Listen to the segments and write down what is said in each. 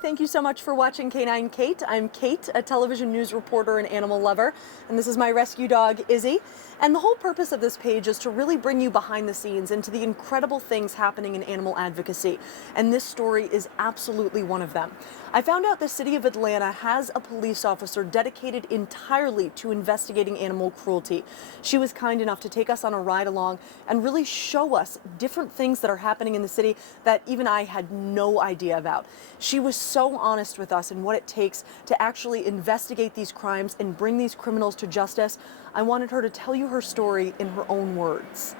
thank you so much for watching Canine Kate. I'm Kate, a television news reporter and animal lover, and this is my rescue dog, Izzy. And the whole purpose of this page is to really bring you behind the scenes into the incredible things happening in animal advocacy, and this story is absolutely one of them. I found out the city of Atlanta has a police officer dedicated entirely to investigating animal cruelty. She was kind enough to take us on a ride along and really show us different things that are happening in the city that even I had no idea about. She was so honest with us in what it takes to actually investigate these crimes and bring these criminals to justice. I wanted her to tell you her story in her own words.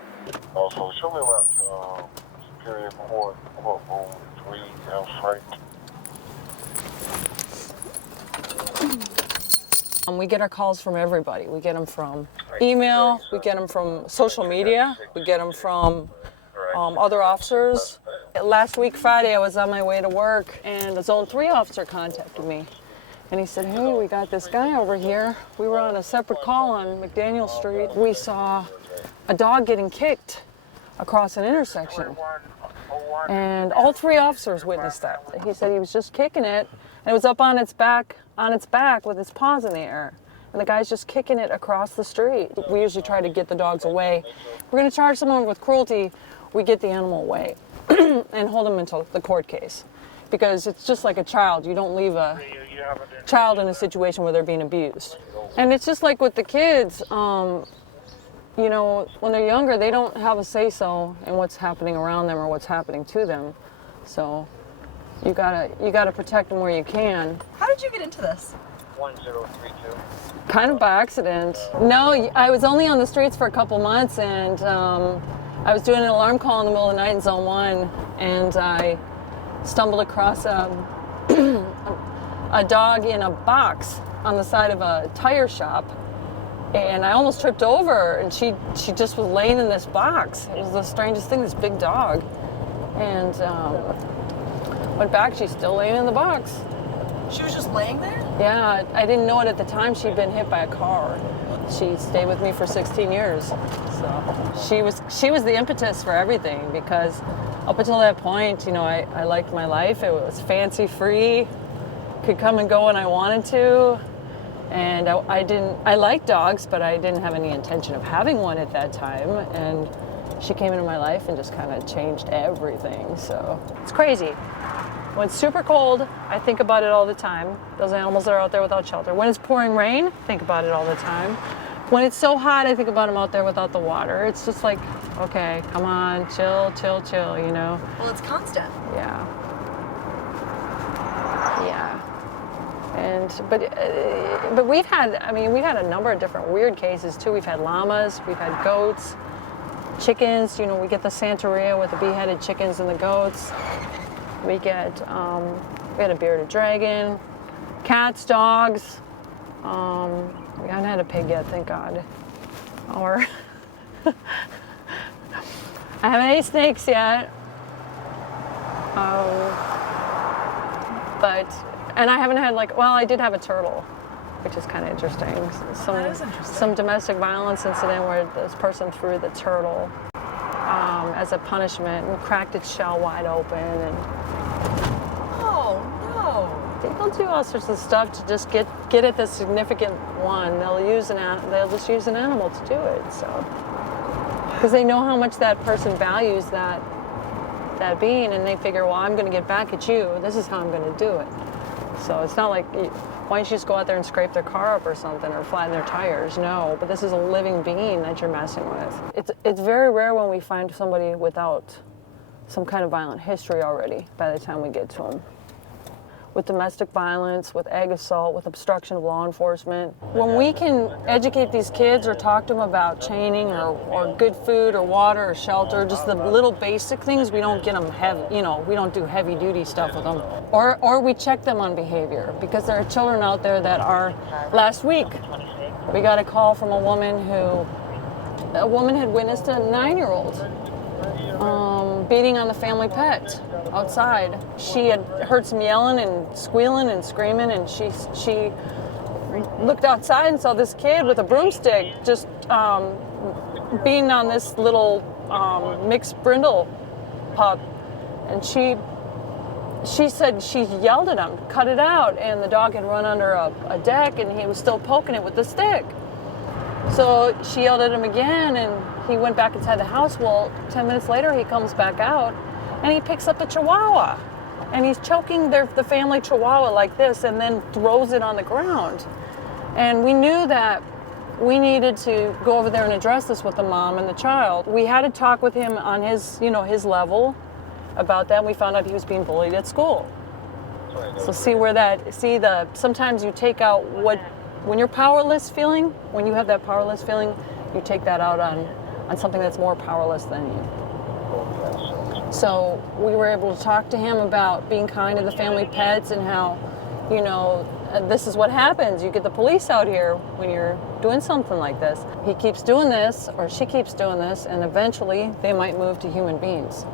Also, show me around to Superior Court Room 3, Frank. We get our calls from everybody. We get them from email, we get them from social media, we get them from other officers. Last week, Friday, I was on my way to work and a Zone 3 officer contacted me. And he said, hey, we got this guy over here. We were on a separate call on McDaniel Street. We saw a dog getting kicked across an intersection. And all 3 officers witnessed that. He said he was just kicking it, and it was up on its back with its paws in the air. And the guy's just kicking it across the street. We usually try to get the dogs away. We're gonna charge someone with cruelty, we get the animal away and hold them until the court case. Because it's just like a child. You don't leave a child in a situation where they're being abused. And it's just like with the kids, you know, when they're younger, they don't have a say-so in what's happening around them or what's happening to them. So you gotta protect them where you can. How did you get into this? 1032. Kind of by accident. No, I was only on the streets for a couple months, and I was doing an alarm call in the middle of the night in Zone 1, and I stumbled across a dog in a box on the side of a tire shop, and I almost tripped over, and she just was laying in this box. It was the strangest thing, this big dog. And went back, she's still laying in the box. She was just laying there? Yeah, I didn't know it at the time. She'd been hit by a car. She stayed with me for 16 years. So she was the impetus for everything, because up until that point, you know, I liked my life. It was fancy free, could come and go when I wanted to. And I liked dogs, but I didn't have any intention of having one at that time. And she came into my life and just kind of changed everything. So it's crazy. When it's super cold, I think about it all the time. Those animals that are out there without shelter. When it's pouring rain, I think about it all the time. When it's so hot, I think about them out there without the water. It's just like, okay, come on, chill, chill, chill, you know? Well, it's constant. Yeah. Yeah. But we've had a number of different weird cases too. We've had llamas, we've had goats, chickens, you know, we get the Santeria with the beheaded chickens and the goats. We had a bearded dragon, cats, dogs. We haven't had a pig yet, thank God. Or I haven't had any snakes yet. And I haven't had I did have a turtle, which is kind of interesting. That is interesting. Some domestic violence incident where this person threw the turtle as a punishment and cracked its shell wide open. And oh no! They'll do all sorts of stuff to just get at the significant one. They'll just use an animal to do it. So because they know how much that person values that being, and they figure, well, I'm going to get back at you. This is how I'm going to do it. So it's not like, why don't you just go out there and scrape their car up or something, or flatten their tires? No, but this is a living being that you're messing with. It's very rare when we find somebody without some kind of violent history already by the time we get to them. With domestic violence, with ag assault, with obstruction of law enforcement. When we can educate these kids or talk to them about chaining or good food or water or shelter, just the little basic things, we don't get them heavy, you know, we don't do heavy duty stuff with them. Or we check them on behavior, because there are children out there that are, last week, we got a call from a woman had witnessed a 9-year-old beating on the family pet outside. She had heard some yelling and squealing and screaming, and she looked outside and saw this kid with a broomstick just beating on this little mixed brindle pup, and she she said she yelled at him, cut it out, and the dog had run under a deck and he was still poking it with the stick. So she yelled at him again and he went back inside the house. Well, 10 minutes later he comes back out and he picks up the chihuahua and he's choking the family chihuahua like this and then throws it on the ground. And we knew that we needed to go over there and address this with the mom and the child. We had to talk with him on his, his level about that. We found out he was being bullied at school. So sometimes you take out when you're when you have that powerless feeling, you take that out on something that's more powerless than you. So we were able to talk to him about being kind to the family pets and how, this is what happens. You get the police out here when you're doing something like this. He keeps doing this, or she keeps doing this, and eventually they might move to human beings.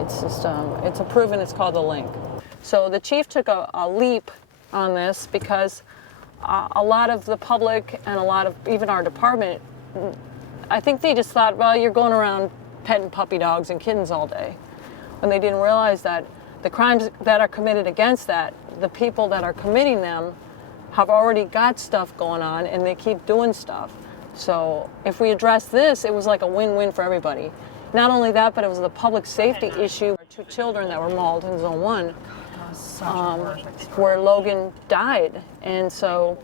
It's just, it's it's called the link. So the chief took a leap on this because a lot of the public and a lot of even our department, I think they just thought, well, you're going around petting puppy dogs and kittens all day. When they didn't realize that the crimes that are committed against that, the people that are committing them have already got stuff going on and they keep doing stuff. So if we address this, it was like a win-win for everybody. Not only that, but it was the public safety issue. 2 children that were mauled in Zone 1, where Logan died. And so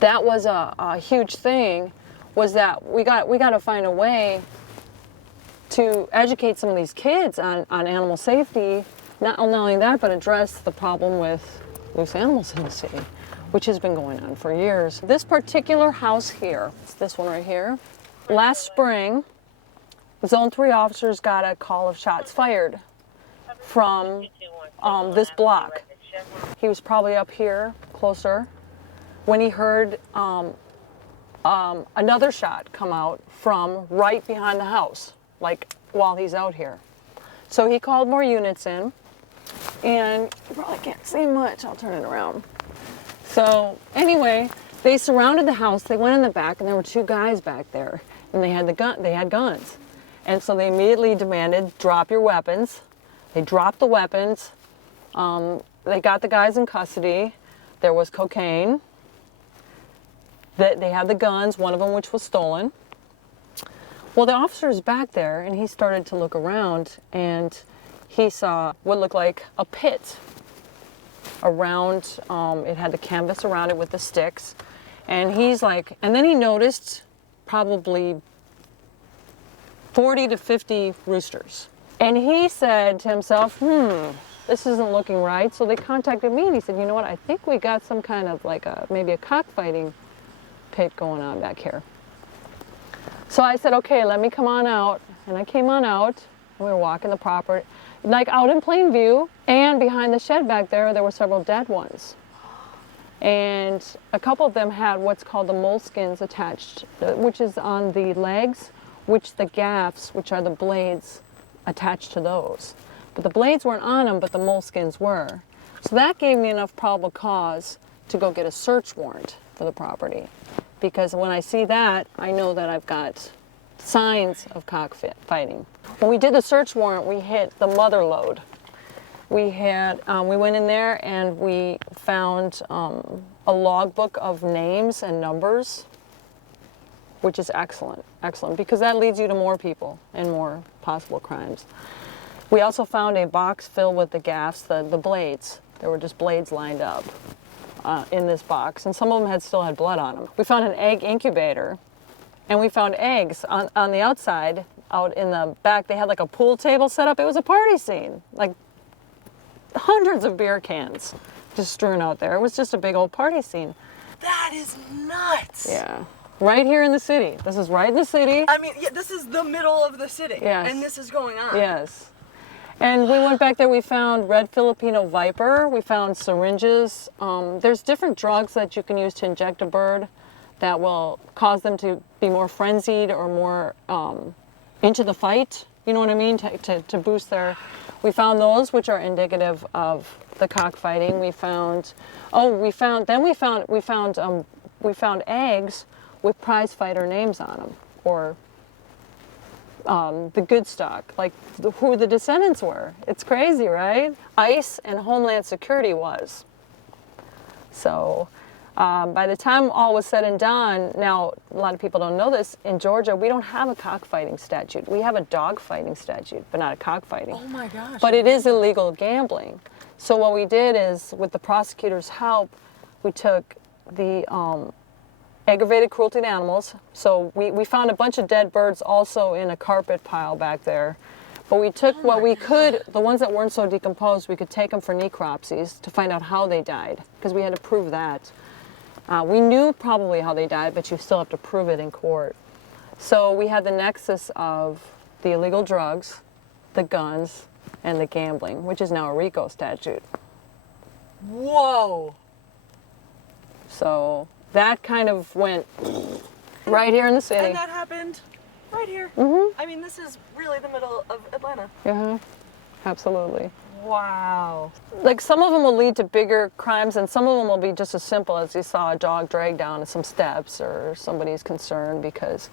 that was a huge thing, was that we got to find a way to educate some of these kids on animal safety. Not only that, but address the problem with loose animals in the city, which has been going on for years. This particular house here, it's this one right here, last spring, Zone 3 officers got a call of shots fired from this block. He was probably up here, closer, when he heard another shot come out from right behind the house, like while he's out here. So he called more units in, and you probably can't see much. I'll turn it around. So anyway, they surrounded the house. They went in the back, and there were 2 guys back there, and they had guns. And so they immediately demanded, drop your weapons. They dropped the weapons. They got the guys in custody. There was cocaine. They had the guns, one of them which was stolen. Well, the officer's back there, and he started to look around, and he saw what looked like a pit around, it had the canvas around it with the sticks. And he's like, and then he noticed probably 40 to 50 roosters. And he said to himself, this isn't looking right. So they contacted me and he said, you know what, I think we got some kind of like maybe a cockfighting pit going on back here. So I said, okay, let me come on out. And I came on out and we were walking the property, like out in plain view, and behind the shed back there were several dead ones. And a couple of them had what's called the moleskins attached, which is on the legs, which the gaffs, which are the blades, attached to those. But the blades weren't on them, but the moleskins were. So that gave me enough probable cause to go get a search warrant for the property. Because when I see that, I know that I've got signs of cockfighting. When we did the search warrant, we hit the mother lode. We went in there and we found a logbook of names and numbers, which is excellent, because that leads you to more people and more possible crimes. We also found a box filled with the gaffs, the blades. There were just blades lined up in this box, and some of them still had blood on them. We found an egg incubator, and we found eggs on the outside, out in the back. They had like a pool table set up. It was a party scene, like hundreds of beer cans just strewn out there. It was just a big old party scene. That is nuts. Yeah. Right here in the city. This is right in the city. I mean, yeah, this is the middle of the city. Yes. And this is going on. Yes. And we went back there, we found red Filipino viper, we found syringes. There's different drugs that you can use to inject a bird that will cause them to be more frenzied or more into the fight, you know what I mean, to boost their... We found those, which are indicative of the cockfighting. We found eggs with prize fighter names on them, or the good stock, like who the descendants were. It's crazy, right? ICE and Homeland Security was. So by the time all was said and done, now a lot of people don't know this, in Georgia we don't have a cockfighting statute. We have a dog fighting statute, but not a cockfighting. Oh my gosh. But it is illegal gambling. So what we did is, with the prosecutor's help, we took the aggravated cruelty to animals. So we found a bunch of dead birds also in a carpet pile back there. But we took what we could, the ones that weren't so decomposed, we could take them for necropsies to find out how they died, because we had to prove that. We knew probably how they died, but you still have to prove it in court. So we had the nexus of the illegal drugs, the guns, and the gambling, which is now a RICO statute. Whoa. So that kind of went right here in the city. And that happened right here. Mm-hmm. I mean, this is really the middle of Atlanta. Yeah, absolutely. Wow. Like, some of them will lead to bigger crimes, and some of them will be just as simple as you saw a dog dragged down some steps, or somebody's concerned, because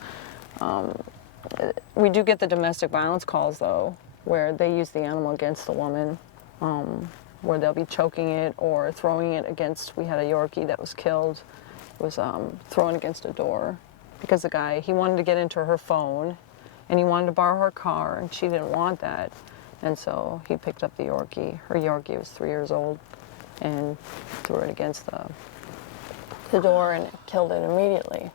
we do get the domestic violence calls, though, where they use the animal against the woman, where they'll be choking it or throwing it against. We had a Yorkie that was killed, was thrown against a door because the guy, he wanted to get into her phone and he wanted to borrow her car, and she didn't want that. And so he picked up the Yorkie. Her Yorkie was 3 years old, and threw it against the door and killed it immediately.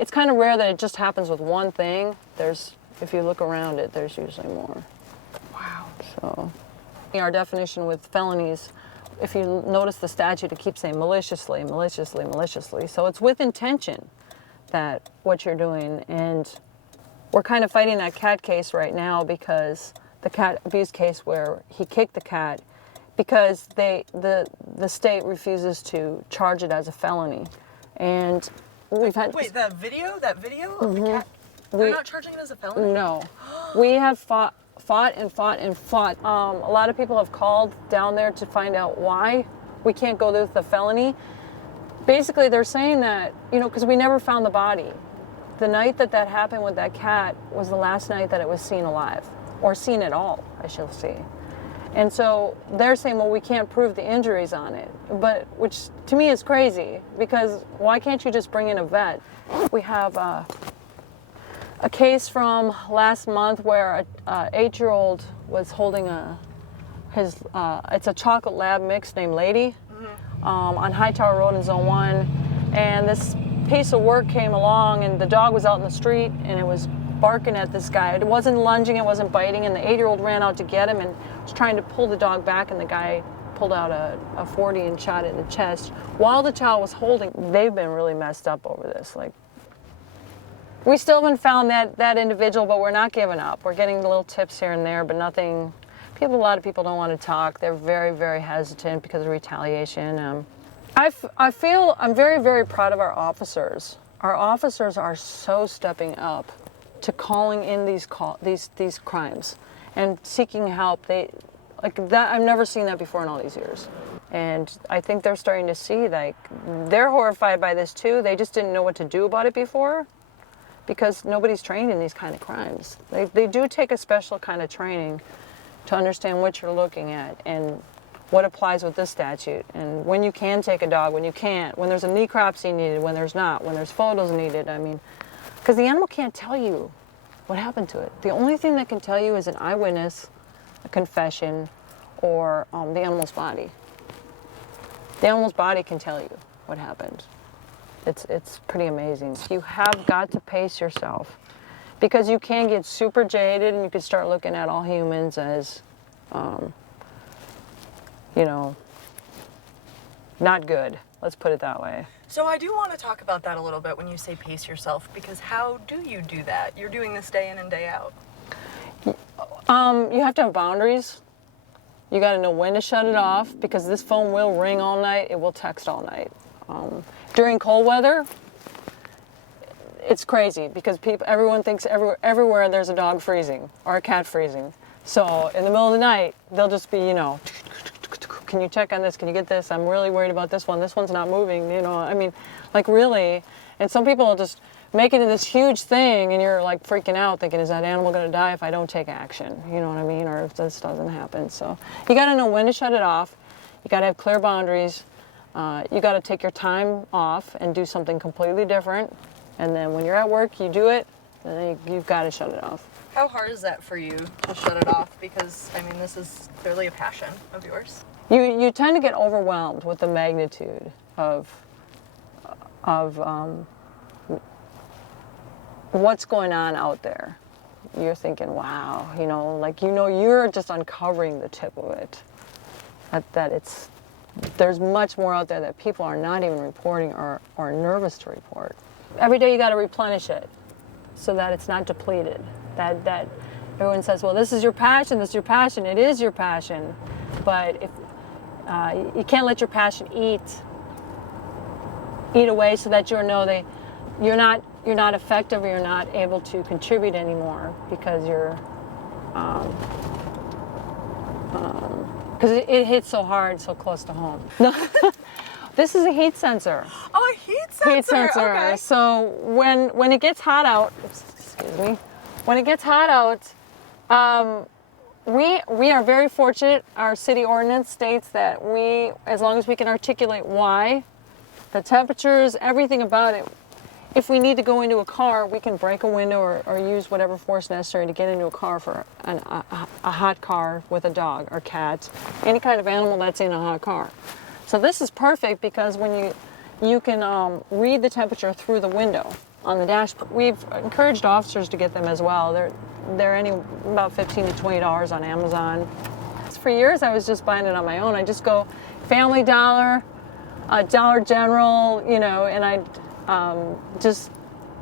It's kind of rare that it just happens with one thing. If you look around it, there's usually more. Wow. So our definition with felonies, if you notice the statute, it keeps saying maliciously, maliciously, maliciously. So it's with intention that what you're doing. And we're kind of fighting that cat case right now, because the cat abuse case where he kicked the cat, because the state refuses to charge it as a felony. And we've had... Wait, that video of the cat? They're not charging it as a felony? No. We have fought. A lot of people have called down there to find out why we can't go with the felony. Basically, they're saying that, because we never found the body. The night that happened with that cat was the last night that it was seen alive, or seen at all, I shall say. And so they're saying, well, we can't prove the injuries on it, which to me is crazy, because why can't you just bring in a vet? We have a case from last month where a 8-year-old was holding it's a chocolate lab mix named Lady, on Hightower Road in Zone 1. And this piece of work came along, and the dog was out in the street, and it was barking at this guy. It wasn't lunging, it wasn't biting, and the 8-year-old ran out to get him and was trying to pull the dog back, and the guy pulled out a 40 and shot it in the chest while the child was holding. They've been really messed up over this. Like, we still haven't found that individual, but we're not giving up. We're getting little tips here and there, but nothing. A lot of people don't want to talk. They're very, very hesitant because of retaliation. I feel I'm very, very proud of our officers. Our officers are so stepping up to calling in these crimes and seeking help. I've never seen that before in all these years. And I think they're starting to see, they're horrified by this too. They just didn't know what to do about it before, because nobody's trained in these kind of crimes. They do take a special kind of training to understand what you're looking at and what applies with this statute, and when you can take a dog, when you can't, when there's a necropsy needed, when there's not, when there's photos needed. I mean, because the animal can't tell you what happened to it. The only thing that can tell you is an eyewitness, a confession, or the animal's body. The animal's body can tell you what happened. It's pretty amazing. You have got to pace yourself, because you can get super jaded and you can start looking at all humans as, not good. Let's put it that way. So I do want to talk about that a little bit when you say pace yourself, because how do you do that? You're doing this day in and day out. You have to have boundaries. You got to know when to shut it off, because this phone will ring all night. It will text all night. During cold weather, it's crazy, because everyone thinks everywhere there's a dog freezing or a cat freezing. So in the middle of the night, they'll just be, can you check on this? Can you get this? I'm really worried about this one. This one's not moving, I mean, really. And some people will just make it this huge thing, and you're like freaking out thinking, is that animal going to die if I don't take action? You know what I mean? Or if this doesn't happen. So you got to know when to shut it off. You got to have clear boundaries. You got to take your time off and do something completely different. And then when you're at work, you do it, and then you've got to shut it off. How hard is that for you to shut it off? Because, I mean, this is clearly a passion of yours. You tend to get overwhelmed with the magnitude of what's going on out there. You're thinking, wow, you know, like, you know, you're just uncovering the tip of it. There's much more out there that people are not even reporting or nervous to report. Every day you got to replenish it so that it's not depleted. That everyone says, well, this is your passion, this is your passion. It is your passion, but if you can't let your passion eat away, so that you're not effective, or you're not able to contribute anymore, because it hits so hard, so close to home. No, this is a heat sensor. Oh, a heat sensor. Heat sensor. Okay. So when it gets hot out, excuse me, when it gets hot out, we are very fortunate. Our city ordinance states that as long as we can articulate why, the temperatures, everything about it, if we need to go into a car, we can break a window or use whatever force necessary to get into a car for a hot car with a dog or cat, any kind of animal that's in a hot car. So this is perfect, because when you can read the temperature through the window on the dashboard. We've encouraged officers to get them as well. They're about $15 to $20 on Amazon. For years I was just buying it on my own. I just go Family Dollar, Dollar General, you know, and I'd just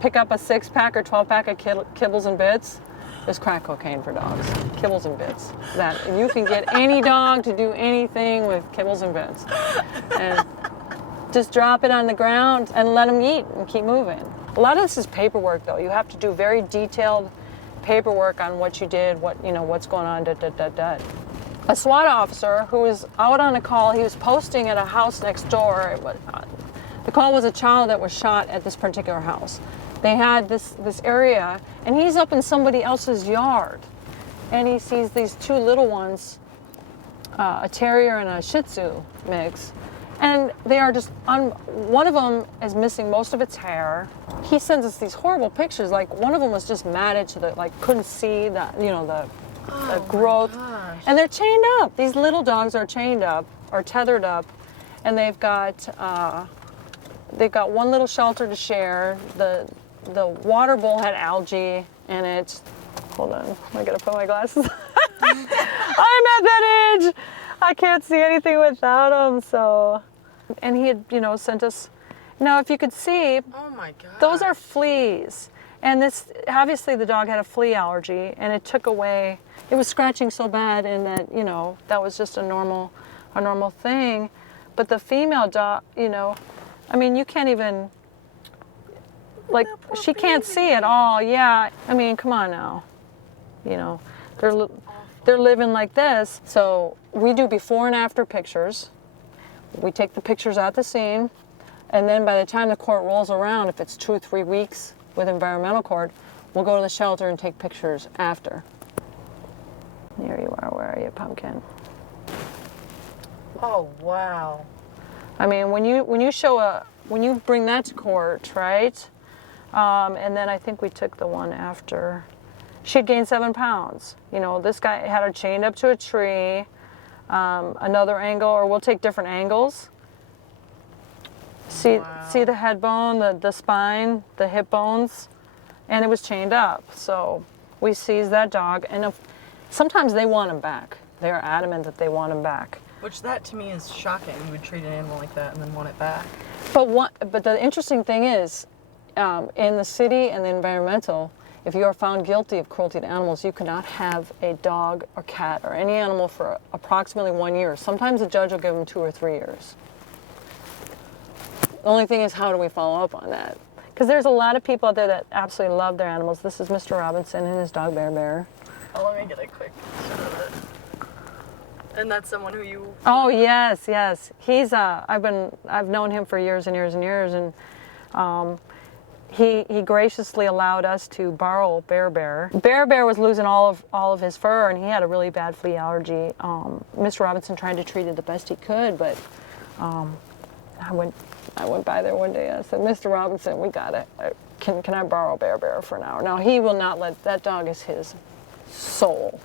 pick up a 6-pack or 12-pack of kibbles and bits. There's crack cocaine for dogs, kibbles and bits. That you can get any dog to do anything with kibbles and bits. And just drop it on the ground and let them eat and keep moving. A lot of this is paperwork, though. You have to do very detailed paperwork on what you did, what's going on, A SWAT officer who was out on a call, he was posting at a house next door. The call was a child that was shot at this particular house. They had this area, and he's up in somebody else's yard, and he sees these two little ones, a terrier and a Shih Tzu mix, and they are just one of them is missing most of its hair. He sends us these horrible pictures. Like, one of them was just matted to couldn't see the growth, and they're chained up. These little dogs are chained up or tethered up, and they've got one little shelter to share. The water bowl had algae in it. Hold on, I gotta put my glasses. I'm at that age. I can't see anything without them. So, and he had, sent us. Now, if you could see, oh my God, those are fleas. And this, obviously, the dog had a flea allergy, and it took away. It was scratching so bad, and that that was just a normal thing. But the female dog, I mean, you can't even. Like, she can't see at all. Yeah, I mean, come on now. They're living like this. So we do before and after pictures. We take the pictures at the scene, and then by the time the court rolls around, if it's 2 or 3 weeks with environmental court, we'll go to the shelter and take pictures after. Here you are. Where are you, Pumpkin? Oh wow. I mean, when you bring that to court, right? And then I think we took the one after. She had gained 7 pounds. This guy had her chained up to a tree. Another angle, or we'll take different angles. See the head bone, the spine, the hip bones, and it was chained up. So we seized that dog, and sometimes they want him back. They're adamant that they want him back. Which that to me is shocking. You would treat an animal like that and then want it back. But the interesting thing is, in the city and the environmental, if you are found guilty of cruelty to animals, you cannot have a dog or cat or any animal for approximately 1 year. Sometimes the judge will give them 2 or 3 years. The only thing is, how do we follow up on that? Because there's a lot of people out there that absolutely love their animals. This is Mr. Robinson and his dog Bear Bear. Oh, let me get a quick shot of it. And that's someone who you... Oh, yes. He's I've known him for years and years and years, and he graciously allowed us to borrow Bear Bear. Bear Bear was losing all of his fur, and he had a really bad flea allergy. Mr. Robinson tried to treat it the best he could, but I went by there one day and I said, Mr. Robinson, we got it. Can I borrow Bear Bear for an hour? Now, he will not let, that dog is his soul.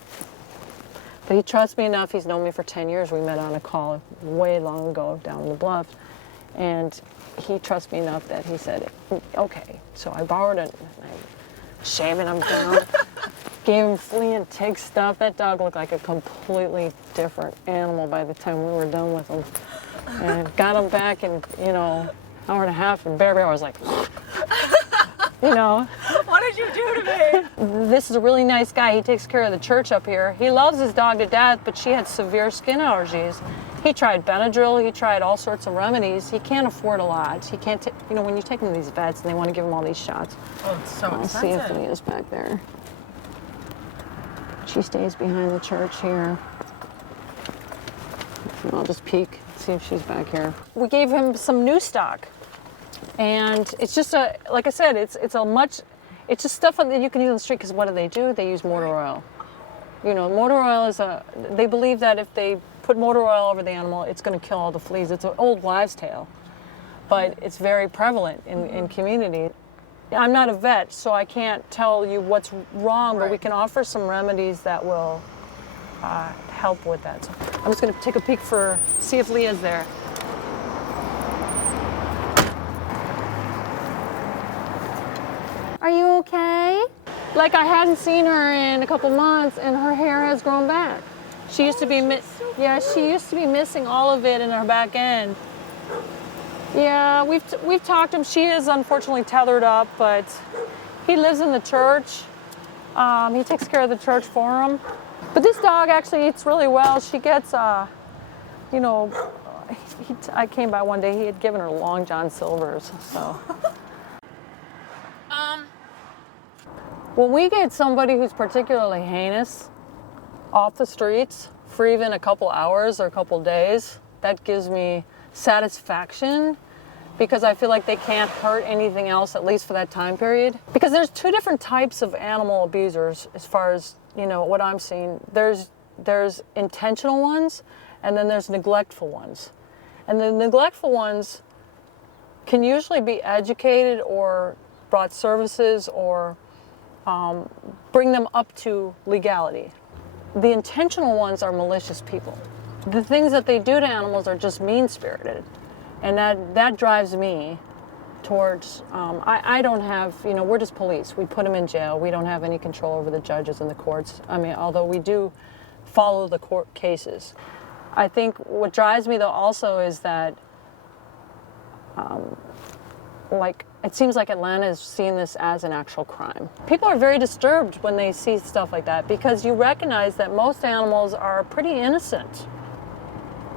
But he trusts me enough. He's known me for 10 years. We met on a call way long ago down in the bluff. And he trusts me enough that he said, okay. So I borrowed it. And I'm shaving him down, gave him flea and tick stuff. That dog looked like a completely different animal by the time we were done with him. And got him back in, hour and a half. And Bear Bear was like, What did you do to me? This is a really nice guy. He takes care of the church up here. He loves his dog to death, but she had severe skin allergies. He tried Benadryl. He tried all sorts of remedies. He can't afford a lot. He can't, when you take him to these vets and they want to give him all these shots. Oh, it's so I'll expensive. see if Leah's back there. She stays behind the church here. I'll just peek, see if she's back here. We gave him some new stock. And it's just like I said, it's just stuff that you can use on the street, because what do? They use motor oil. Motor oil is they believe that if they put motor oil over the animal, it's going to kill all the fleas. It's an old wives' tale, but it's very prevalent in community. I'm not a vet, so I can't tell you what's wrong, but we can offer some remedies that will help with that. So I'm just going to take a peek see if Leah's there. Are you okay? Like, I hadn't seen her in a couple months, and her hair has grown back. She used to be she used to be missing all of it in her back end. Yeah, we've talked to him. She is unfortunately tethered up, but he lives in the church. He takes care of the church for him. But this dog actually eats really well. She gets, I came by one day. He had given her Long John Silvers, so. When we get somebody who's particularly heinous off the streets for even a couple hours or a couple days, that gives me satisfaction, because I feel like they can't hurt anything else, at least for that time period. Because there's two different types of animal abusers as far as, what I'm seeing. There's intentional ones, and then there's neglectful ones. And the neglectful ones can usually be educated or brought services or bring them up to legality. The intentional ones are malicious people. The things that they do to animals are just mean-spirited, and that drives me towards, I don't have, we're just police. We put them in jail. We don't have any control over the judges and the courts. I mean, although we do follow the court cases. I think what drives me, though, also is that, it seems like Atlanta is seeing this as an actual crime. People are very disturbed when they see stuff like that, because you recognize that most animals are pretty innocent.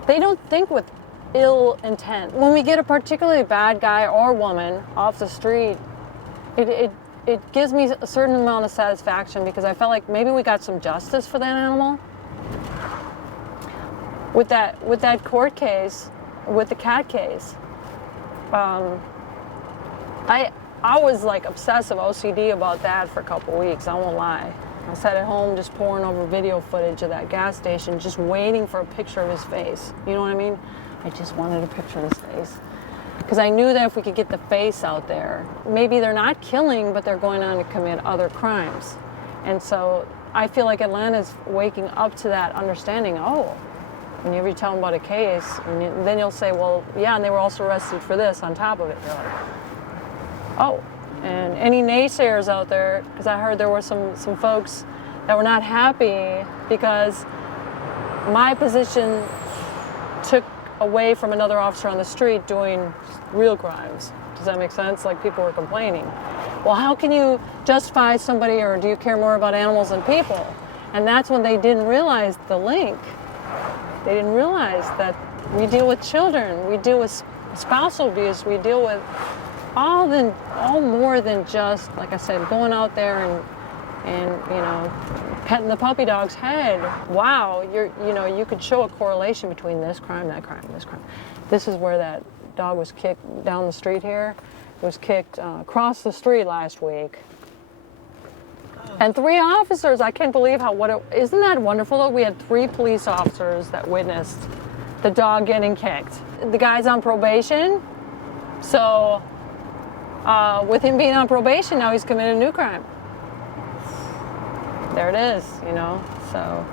They don't think with ill intent. When we get a particularly bad guy or woman off the street, it gives me a certain amount of satisfaction, because I felt like maybe we got some justice for that animal. With that court case, with the cat case, I was like obsessive OCD about that for a couple weeks, I won't lie. I sat at home just poring over video footage of that gas station, just waiting for a picture of his face. You know what I mean? I just wanted a picture of his face. Because I knew that if we could get the face out there, maybe they're not killing, but they're going on to commit other crimes. And so I feel like Atlanta's waking up to that understanding. Oh, whenever you tell them about a case, and then you'll say, well, yeah, and they were also arrested for this on top of it. You're like, oh. And any naysayers out there, because I heard there were some folks that were not happy because my position took away from another officer on the street doing real crimes. Does that make sense? Like, people were complaining. Well, how can you justify somebody, or do you care more about animals than people? And that's when they didn't realize the link. They didn't realize that we deal with children, we deal with spousal abuse, we deal with all more than just, like I said, going out there and petting the puppy dog's head. Wow, you could show a correlation between this crime, that crime, this crime. This is where that dog was kicked down the street here, was kicked across the street last week. And 3 officers, I can't believe isn't that wonderful though? We had 3 police officers that witnessed the dog getting kicked. The guy's on probation, so with him being on probation, now he's committed a new crime. There it is, you know, so.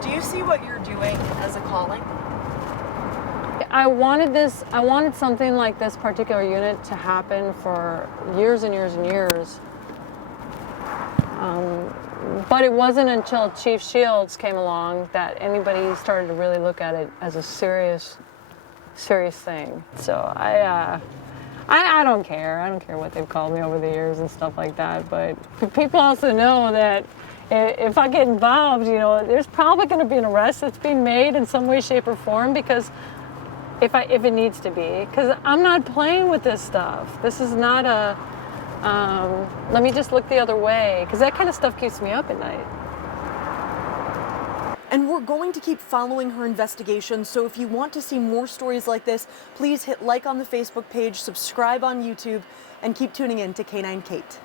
Do you see what you're doing as a calling? I wanted something like this particular unit to happen for years and years and years. But it wasn't until Chief Shields came along that anybody started to really look at it as a serious thing. So I don't care. I don't care what they've called me over the years and stuff like that. But people also know that if I get involved, you know, there's probably going to be an arrest that's being made in some way, shape, or form, because if it needs to be, because I'm not playing with this stuff. This is not a let me just look the other way, because that kind of stuff keeps me up at night. And we're going to keep following her investigation, so if you want to see more stories like this, please hit like on the Facebook page, subscribe on YouTube, and keep tuning in to K9 Kate.